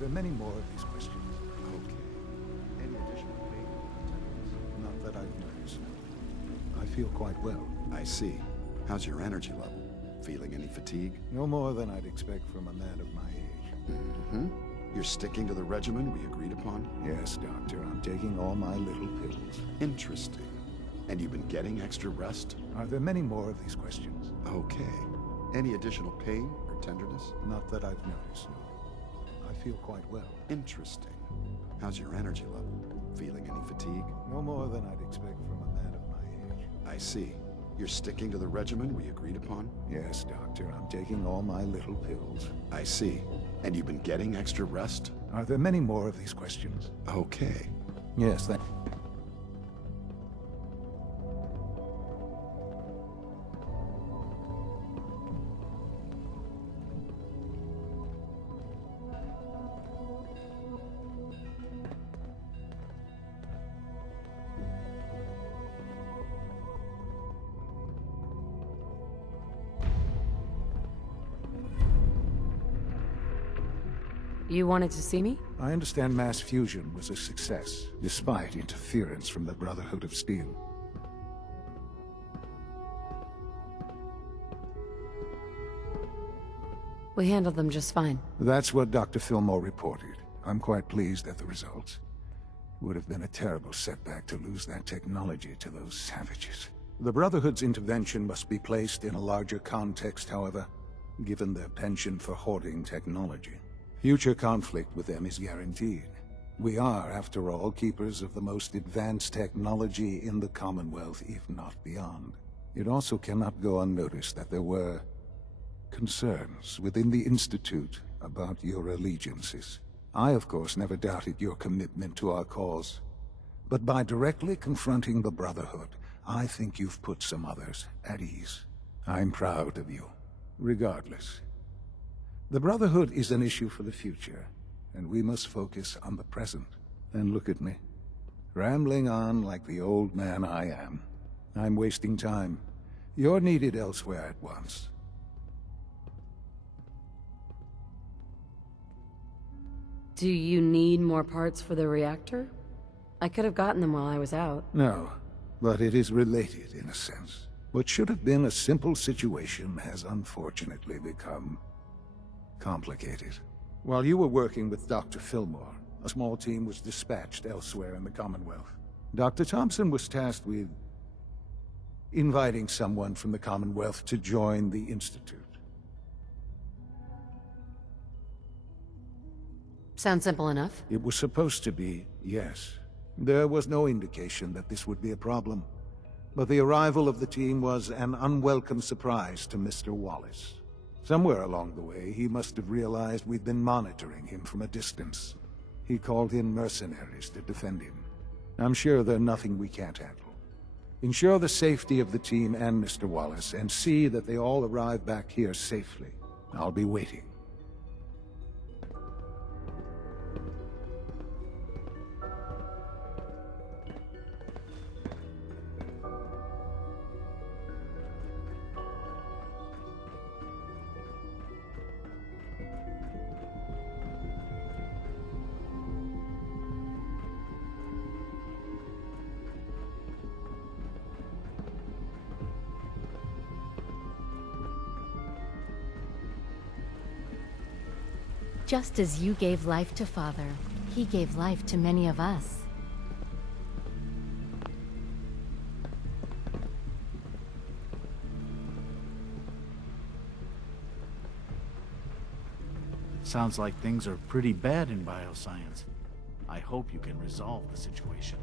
there many more of these questions? Okay. Any additional pain? Not that I've noticed. I feel quite well. I see. How's your energy level? Feeling any fatigue? No more than I'd expect from a man of my age. Mm-hmm. You're sticking to the regimen we agreed upon? Yes, Doctor. I'm taking all my little pills. Interesting. And you've been getting extra rest? Are there many more of these questions? Okay. Any additional pain or tenderness? Not that I've noticed, no. I feel quite well. Interesting. How's your energy level? Feeling any fatigue? No more than I'd expect from a man of my age. I see. You're sticking to the regimen we agreed upon? Yes, Doctor. I'm taking all my little pills. I see. And you've been getting extra rest? Are there many more of these questions? Okay. Yes, that... You wanted to see me? I understand mass fusion was a success, despite interference from the Brotherhood of Steel. We handled them just fine. That's what Dr. Fillmore reported. I'm quite pleased at the results. It would have been a terrible setback to lose that technology to those savages. The Brotherhood's intervention must be placed in a larger context, however, given their penchant for hoarding technology. Future conflict with them is guaranteed. We are, after all, keepers of the most advanced technology in the Commonwealth, if not beyond. It also cannot go unnoticed that there were concerns within the Institute about your allegiances. I, of course, never doubted your commitment to our cause. But by directly confronting the Brotherhood, I think you've put some others at ease. I'm proud of you, regardless. The Brotherhood is an issue for the future, and we must focus on the present. And look at me, rambling on like the old man I am. I'm wasting time. You're needed elsewhere at once. Do you need more parts for the reactor? I could have gotten them while I was out. No, but it is related in a sense. What should have been a simple situation has unfortunately become complicated. While you were working with Dr. Fillmore, a small team was dispatched elsewhere in the Commonwealth. Dr. Thompson was tasked with inviting someone from the Commonwealth to join the Institute. Sounds simple enough. It was supposed to be, yes. There was no indication that this would be a problem. But the arrival of the team was an unwelcome surprise to Mr. Wallace. Somewhere along the way, he must have realized we'd been monitoring him from a distance. He called in mercenaries to defend him. I'm sure they're nothing we can't handle. Ensure the safety of the team and Mr. Wallace, and see that they all arrive back here safely. I'll be waiting. Just as you gave life to Father, he gave life to many of us. Sounds like things are pretty bad in bioscience. I hope you can resolve the situation.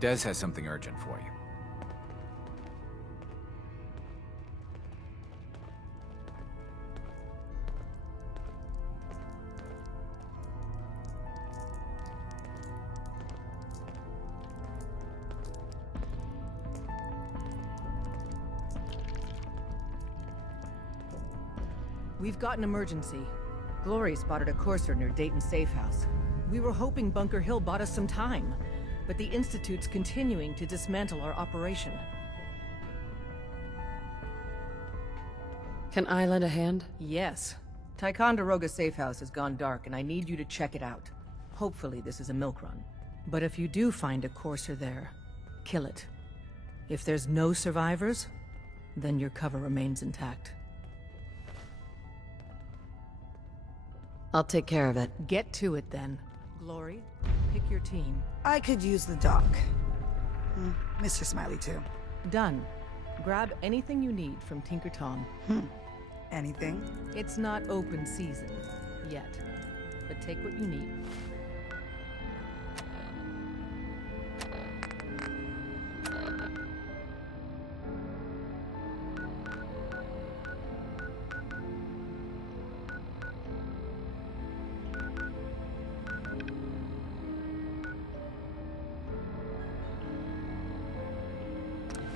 Des has something urgent for you. We've got an emergency. Glory spotted a courser near Dayton's safe house. We were hoping Bunker Hill bought us some time, but the Institute's continuing to dismantle our operation. Can I lend a hand? Yes. Ticonderoga safe house has gone dark, and I need you to check it out. Hopefully this is a milk run. But if you do find a courser there, kill it. If there's no survivors, then your cover remains intact. I'll take care of it. Get to it then. Glory, pick your team. I could use the dock. Mr. Smiley, too. Done. Grab anything you need from Tinker Tom. Anything? It's not open season yet, but take what you need.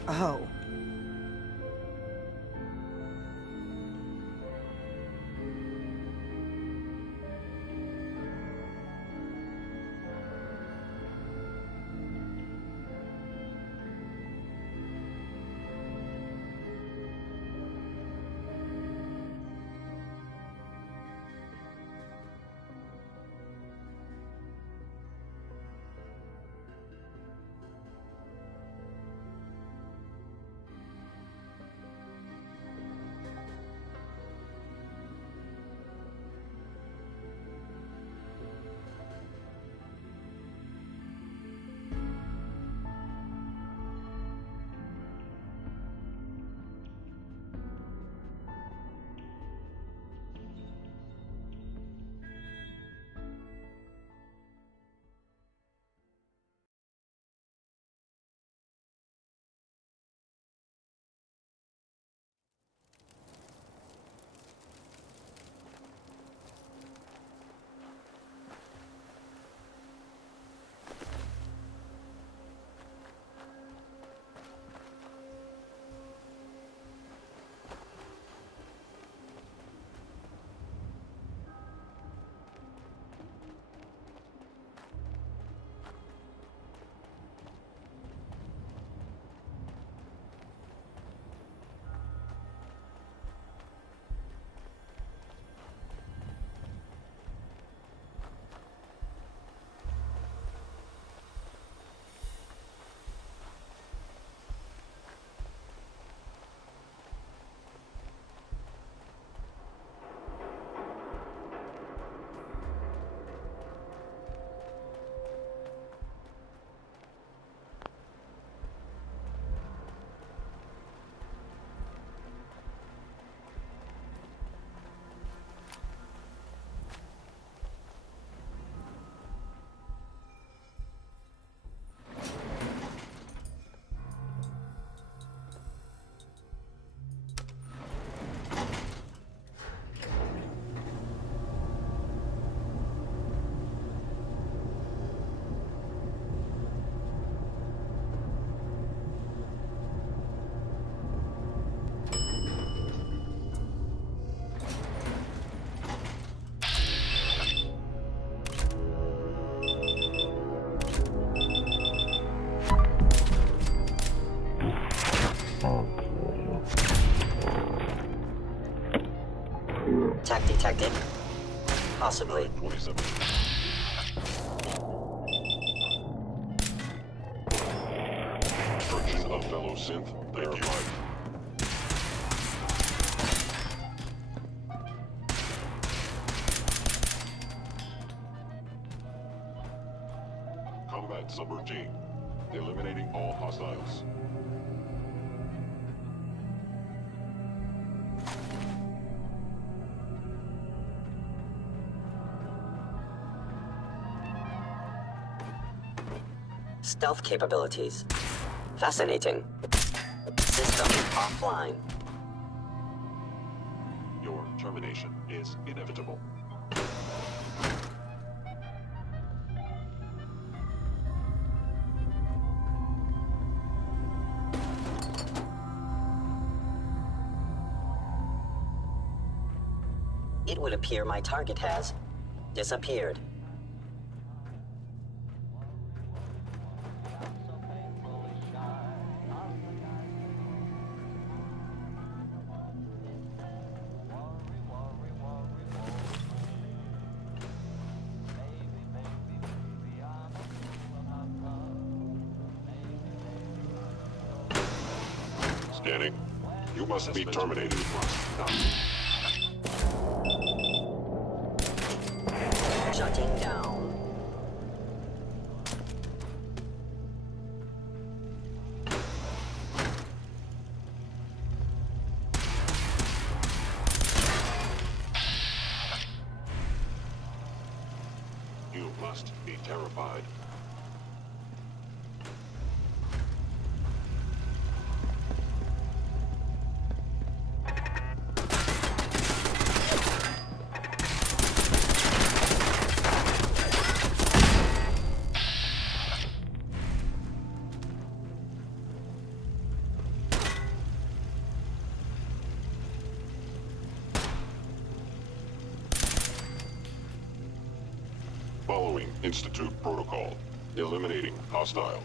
Oh. contact detected. Possibly. 27. Purchase a fellow synth. Thank you. Combat subroutine. Eliminating all hostiles. Stealth capabilities. Fascinating. System offline. Your termination is inevitable. It would appear my target has disappeared. Scanning. You must be terminated. Shutting down. You must be terrified. Following Institute Protocol. Eliminating hostile.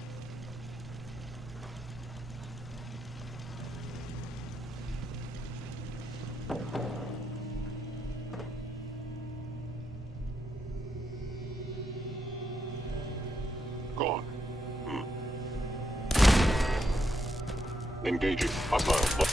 Gone. Engaging hostile.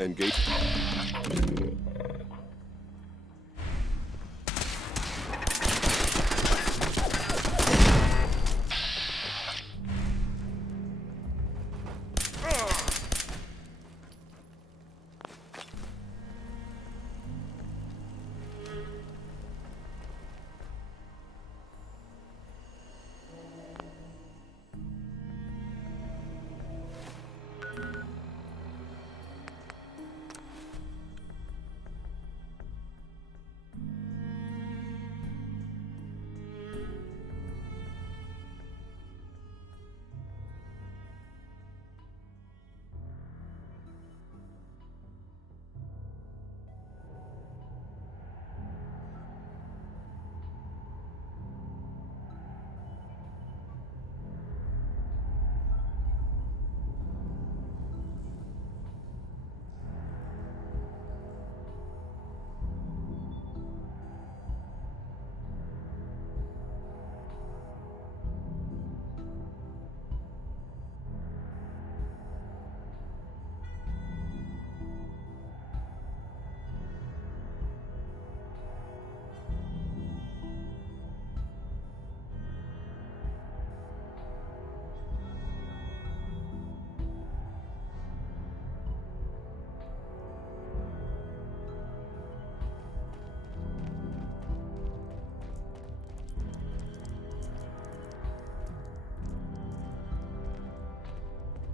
Engage.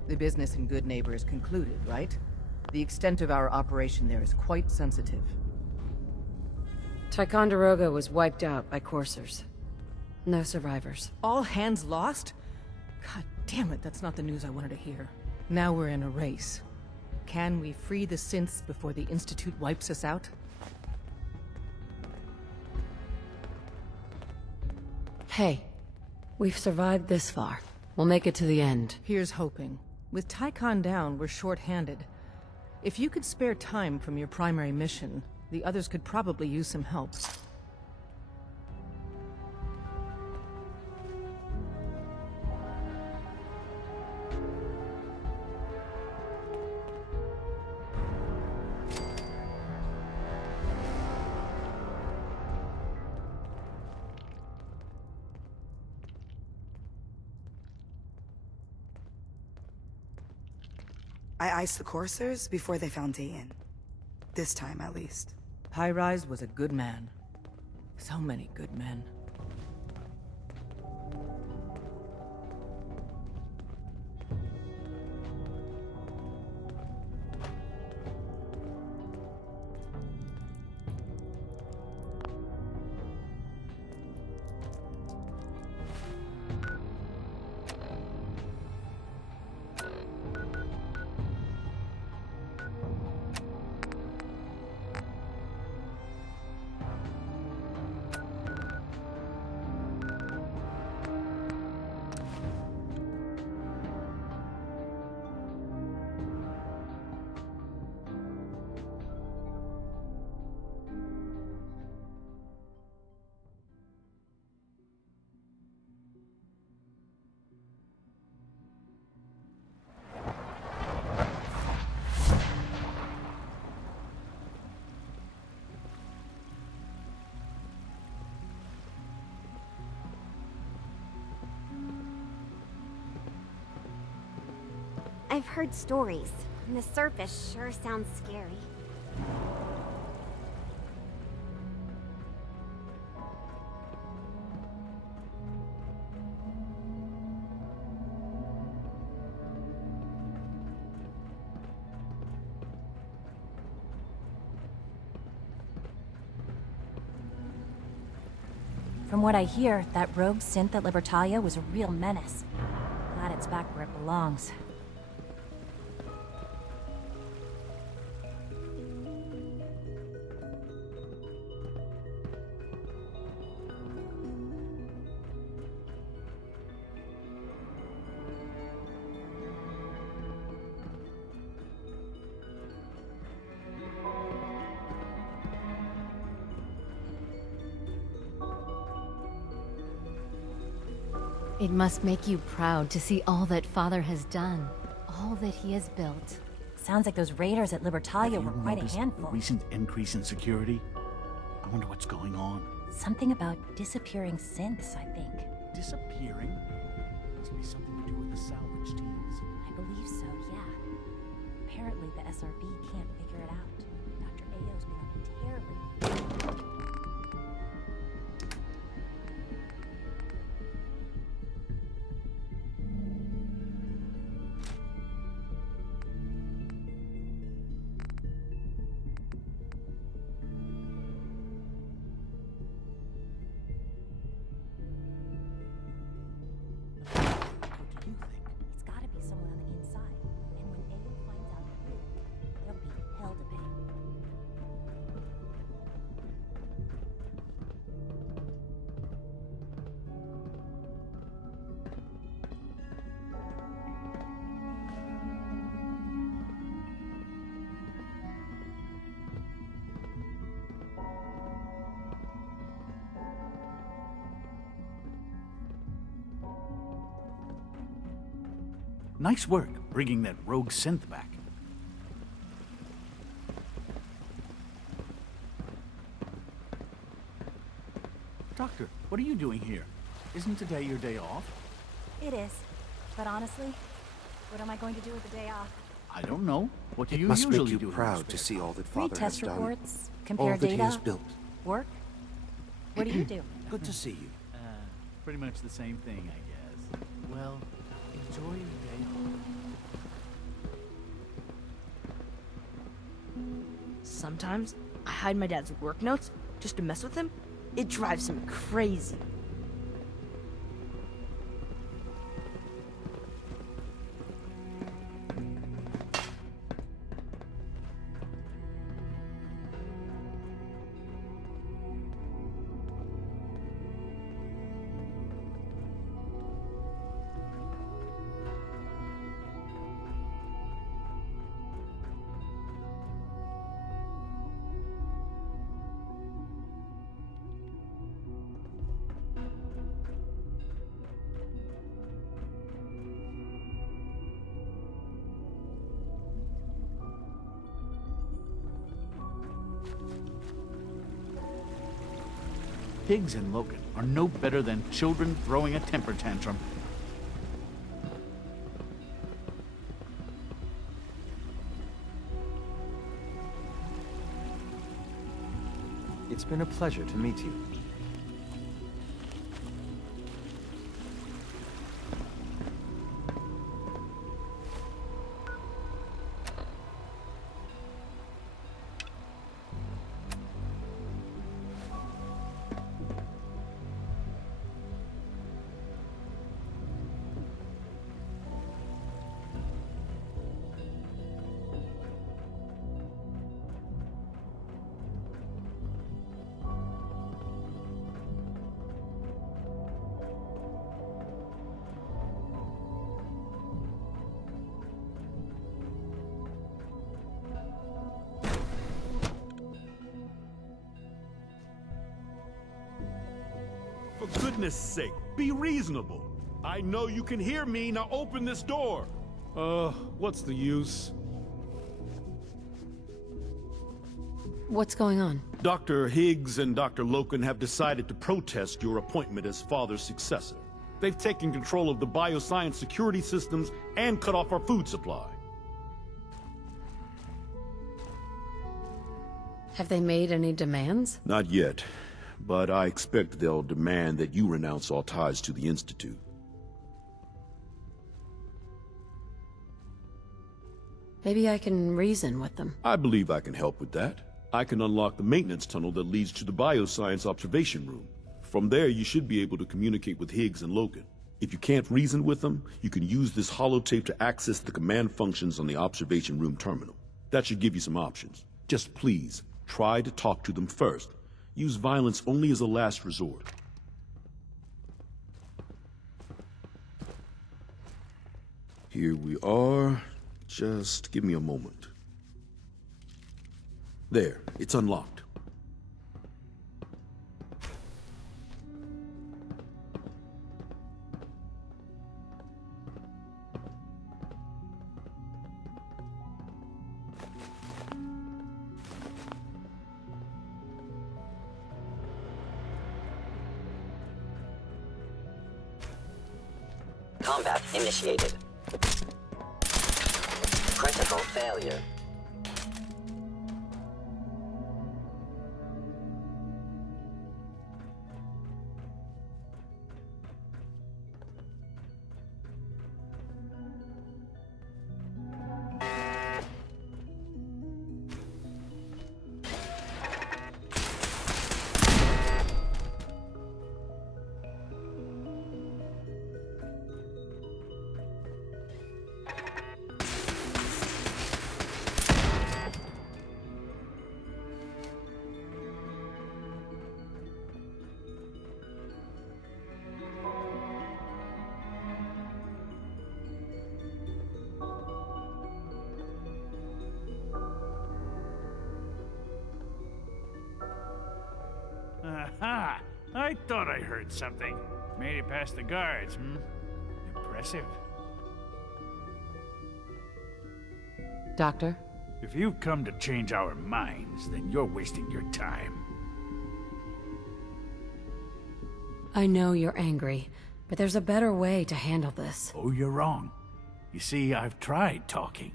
The business in Good Neighbor is concluded, right? The extent of our operation there is quite sensitive. Ticonderoga was wiped out by coursers. No survivors. All hands lost? God damn it, that's not the news I wanted to hear. Now we're in a race. Can we free the synths before the Institute wipes us out? Hey, we've survived this far. We'll make it to the end. Here's hoping. With Tycon down, we're short-handed. If you could spare time from your primary mission, the others could probably use some help. I iced the coursers before they found Dayton. This time, at least. High-Rise was a good man. So many good men. I've heard stories, and the surface sure sounds scary. From what I hear, that rogue synth at Libertalia was a real menace. Glad it's back where it belongs. It must make you proud to see all that Father has done, all that he has built. Sounds like those raiders at Libertalia were quite a The handful. recent increase in security? I wonder what's going on. Something about disappearing synths, I think. Disappearing? Must be something to do with the salvage teams. I believe so, yeah. Apparently the SRB can't figure it out. Dr. Ayo's been up terribly. It's gotta be someone on the inside. And when Ayo finds out who, there'll be hell to pay. Nice work bringing that rogue synth back. Doctor, what are you doing here? Isn't today your day off? It is. But honestly, what am I going to do with the day off? I don't know. What do you Must usually make you do in your proud to spare see all time? that Read Father has test done. reports, All compare that he has data, built. work. What do you do? Good to see you. Pretty much the same thing, I guess. Well, enjoy your day off. Sometimes, I hide my dad's work notes just to mess with him. It drives him crazy. Higgs and Logan are no better than children throwing a temper tantrum. It's been a pleasure to meet you. For goodness sake, be reasonable. I know you can hear me, now open this door. What's the use? What's going on? Dr. Higgs and Dr. Logan have decided to protest your appointment as father's successor. They've taken control of the bioscience security systems and cut off our food supply. Have they made any demands? Not yet, but I expect they'll demand that you renounce all ties to the Institute. Maybe I can reason with them. I believe I can help with that. I can unlock the maintenance tunnel that leads to the bioscience observation room. From there, you should be able to communicate with Higgs and Logan. If you can't reason with them, you can use this holotape to access the command functions on the observation room terminal. That should give you some options. Just please, try to talk to them first. Use violence only as a last resort. Here we are. Just give me a moment. There, it's unlocked. Combat initiated. Critical failure. Aha! I thought I heard something. Made it past the guards, Impressive. Doctor? If you've come to change our minds, then you're wasting your time. I know you're angry, but there's a better way to handle this. Oh, you're wrong. You see, I've tried talking.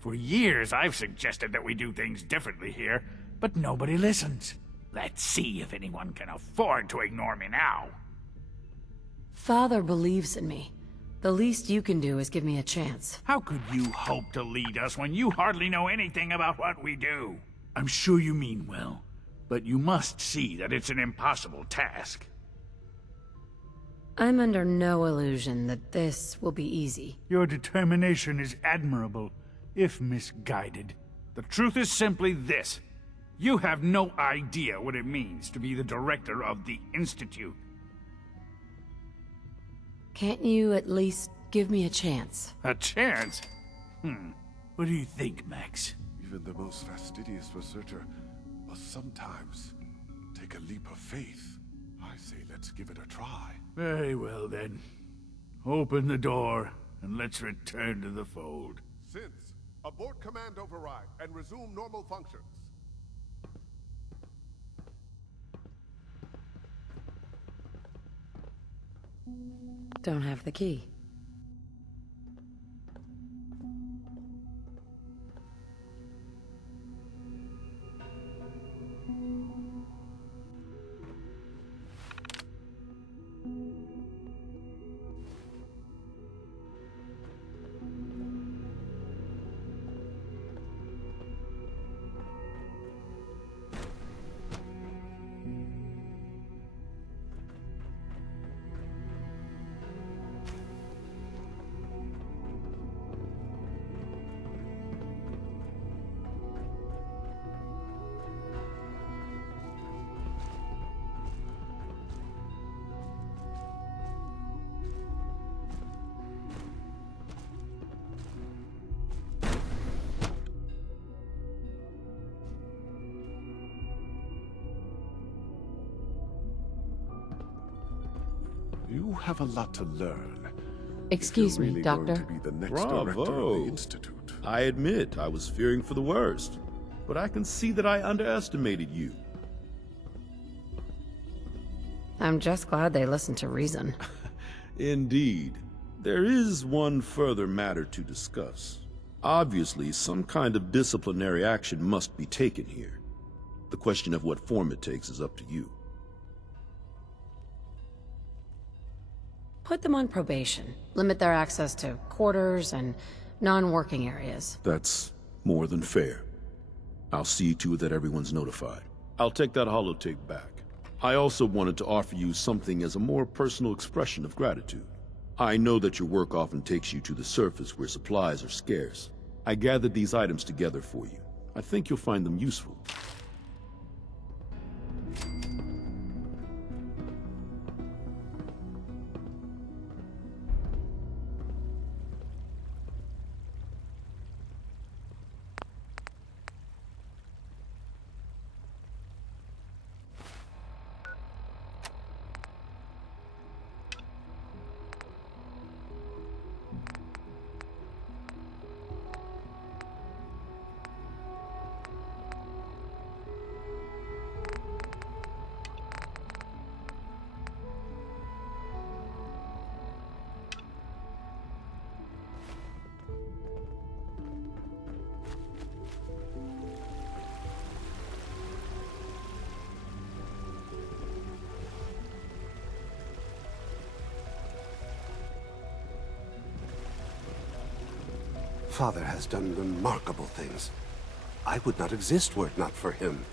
For years, I've suggested that we do things differently here, but nobody listens. Let's see if anyone can afford to ignore me now. Father believes in me. The least you can do is give me a chance. How could you hope to lead us when you hardly know anything about what we do? I'm sure you mean well, but you must see that it's an impossible task. I'm under no illusion that this will be easy. Your determination is admirable, if misguided. The truth is simply this. You have no idea what it means to be the director of the Institute. Can't you at least give me a chance? A chance? What do you think, Max? Even the most fastidious researcher must sometimes take a leap of faith. I say let's give it a try. Very well, then. Open the door, and let's return to the fold. Since, abort command override and resume normal functions. Don't have the key. You have a lot to learn. Excuse me, really Doctor. Going to be the next director of the Institute. I admit I was fearing for the worst, but I can see that I underestimated you. I'm just glad they listened to reason. Indeed. There is one further matter to discuss. Obviously, some kind of disciplinary action must be taken here. The question of what form it takes is up to you. Put them on probation. Limit their access to quarters and non-working areas. That's more than fair. I'll see to it that everyone's notified. I'll take that holotape back. I also wanted to offer you something as a more personal expression of gratitude. I know that your work often takes you to the surface where supplies are scarce. I gathered these items together for you. I think you'll find them useful. Father has done remarkable things. I would not exist were it not for him.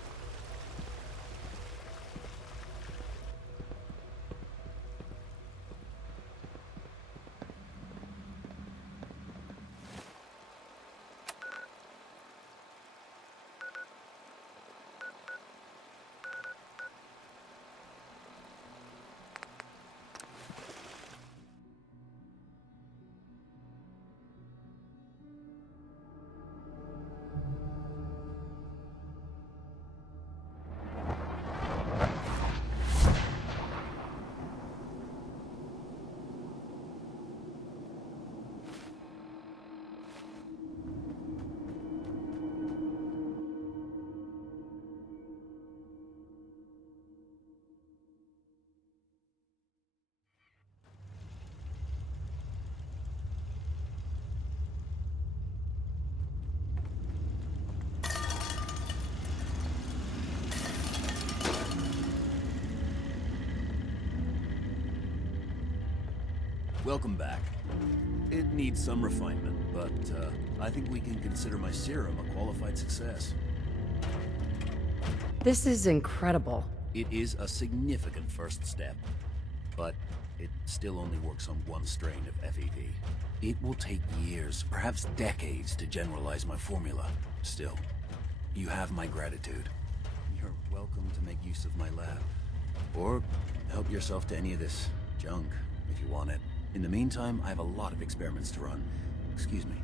Welcome back. It needs some refinement, but I think we can consider my serum a qualified success. This is incredible. It is a significant first step, but it still only works on one strain of FEV. It will take years, perhaps decades, to generalize my formula. Still, you have my gratitude. You're welcome to make use of my lab. Or help yourself to any of this junk, if you want it. In the meantime, I have a lot of experiments to run. Excuse me.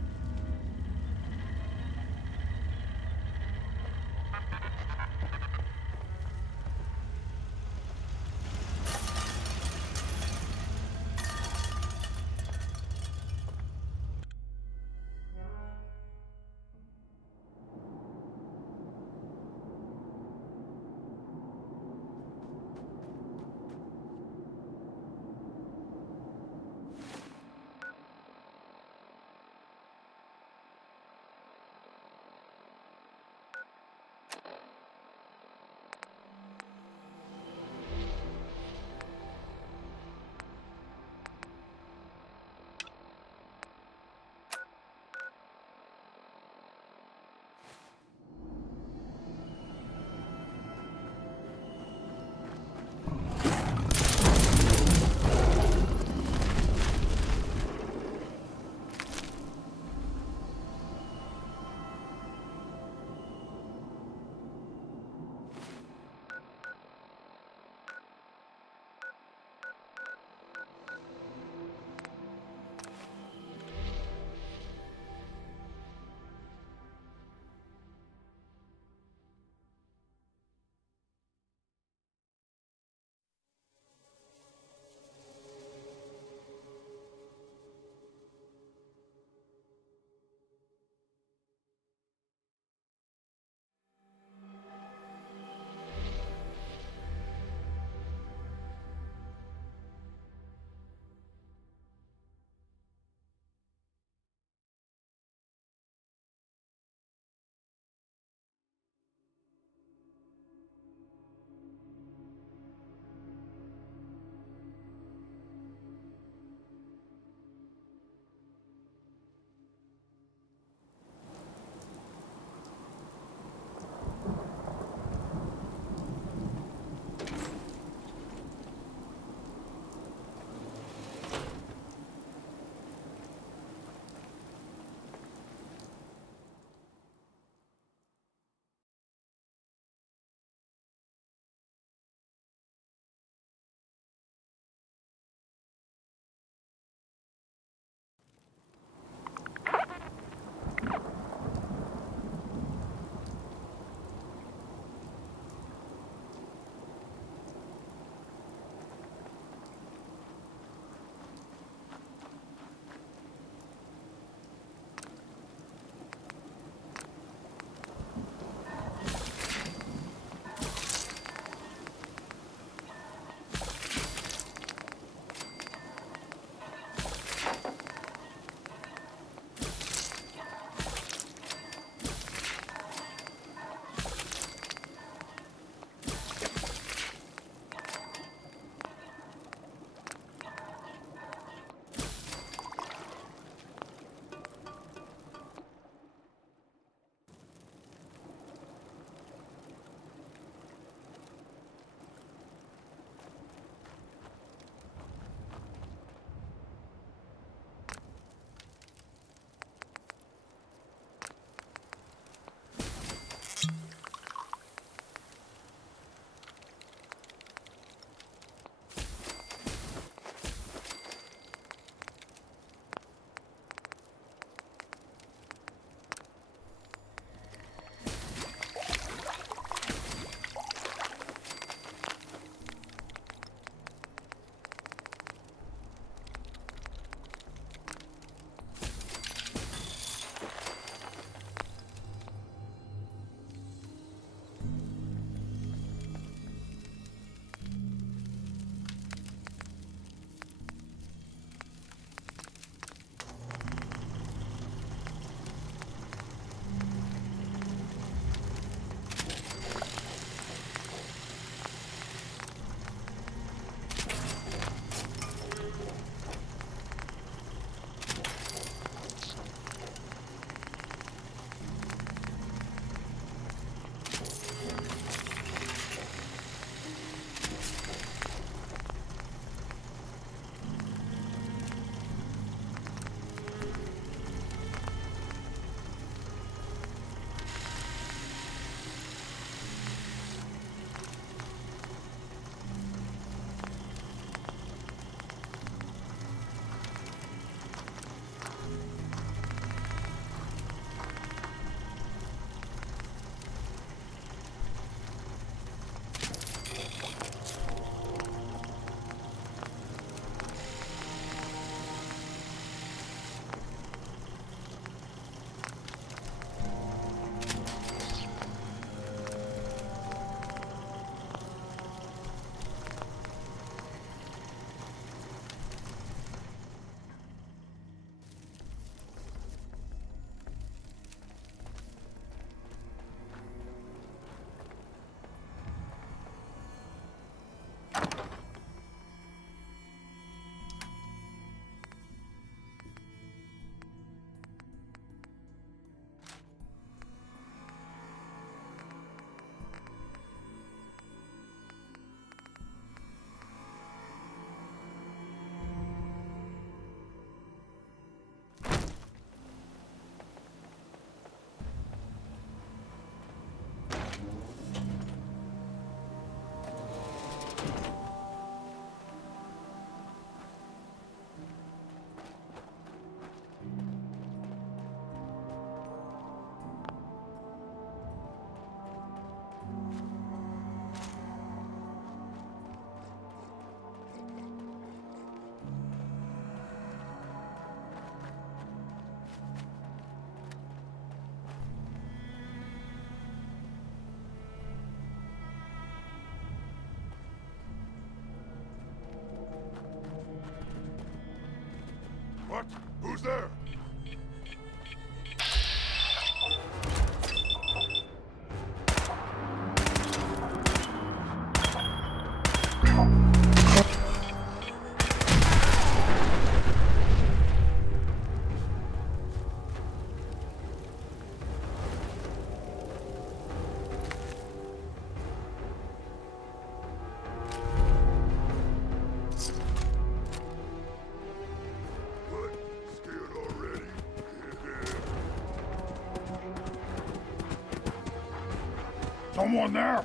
Someone there!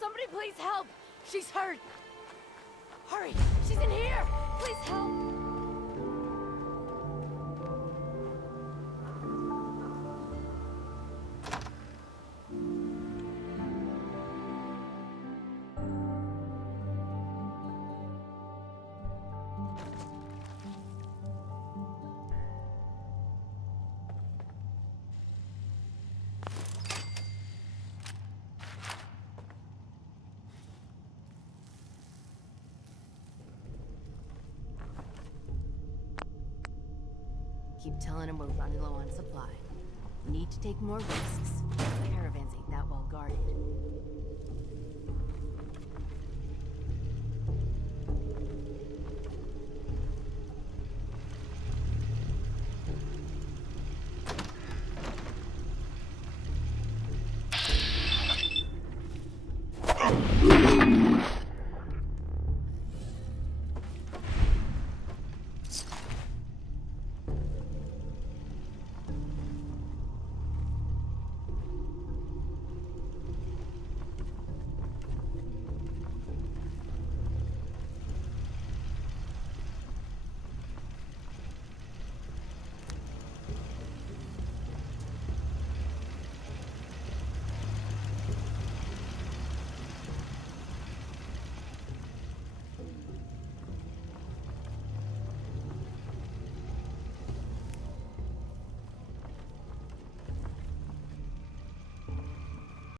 Somebody please help! She's hurt! Hurry! She's in here! Please help! Keep telling him we're running low on supply. Need to take more risks. The caravans ain't that well guarded.